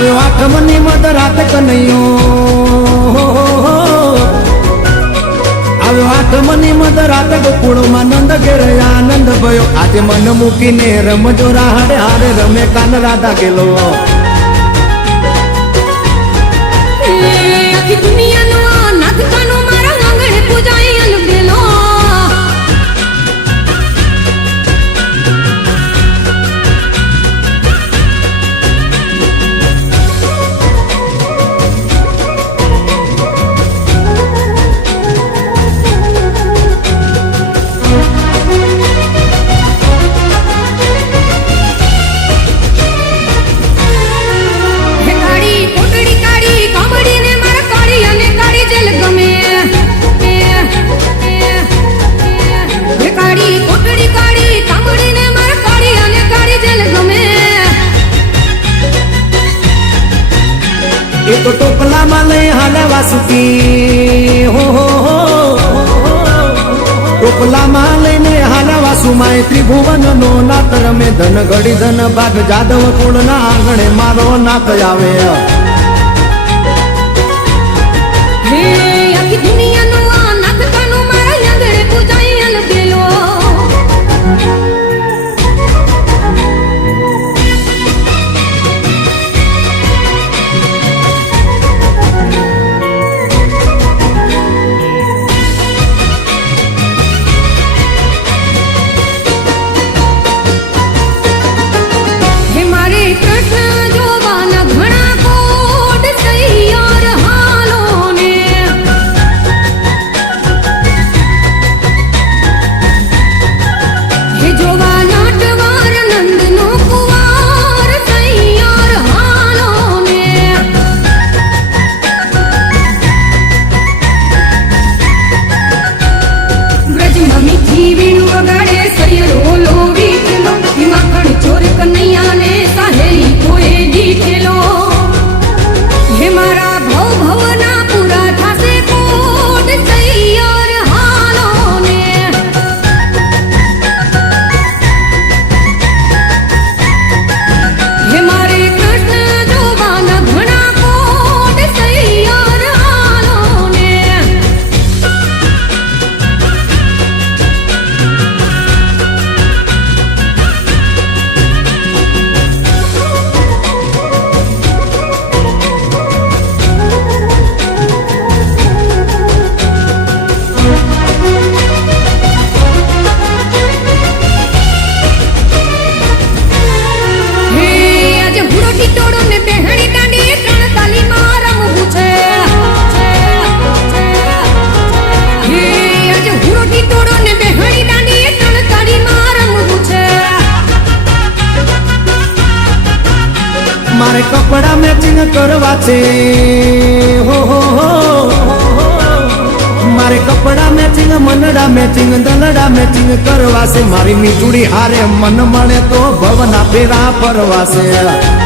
આવ્યો આઠમની મધરાત કનૈયો, આવ્યો આઠમની મધરાત ગોકુળમાં નંદ ઘેર આનંદ ભયો. આજે મન મૂકીને રમજો રાહડે હારે રમે કાન રાધા ગેલો. આખી દુનિયાનો નાથ કાનો મારા આંગણે પૂજાય અલબેલો. એ તો ટોપલામાં લઈ હાલે વાસુકી, હો હો હો, ટોપલામાં લઈને હાલે વાસુમાં ત્રિભુવન નો નાથ રમે. ધન ઘડી ધન ભાગ જાદવ કુળના આંગણે મારો નાથ આવે. આખી દુનિયાનો નાથ કાનો મારા આંગણે પૂજાય અલબેલો. મારે કપડા મેચિંગ કરવા છે, હો હો હો, મારે કપડા મેચિંગ મનડા મેચિંગ દલડા મેચિંગ કરવા છે. મારી મીઠુડી હારે મન મળે તો ભવના ફેરા ફરવા છે.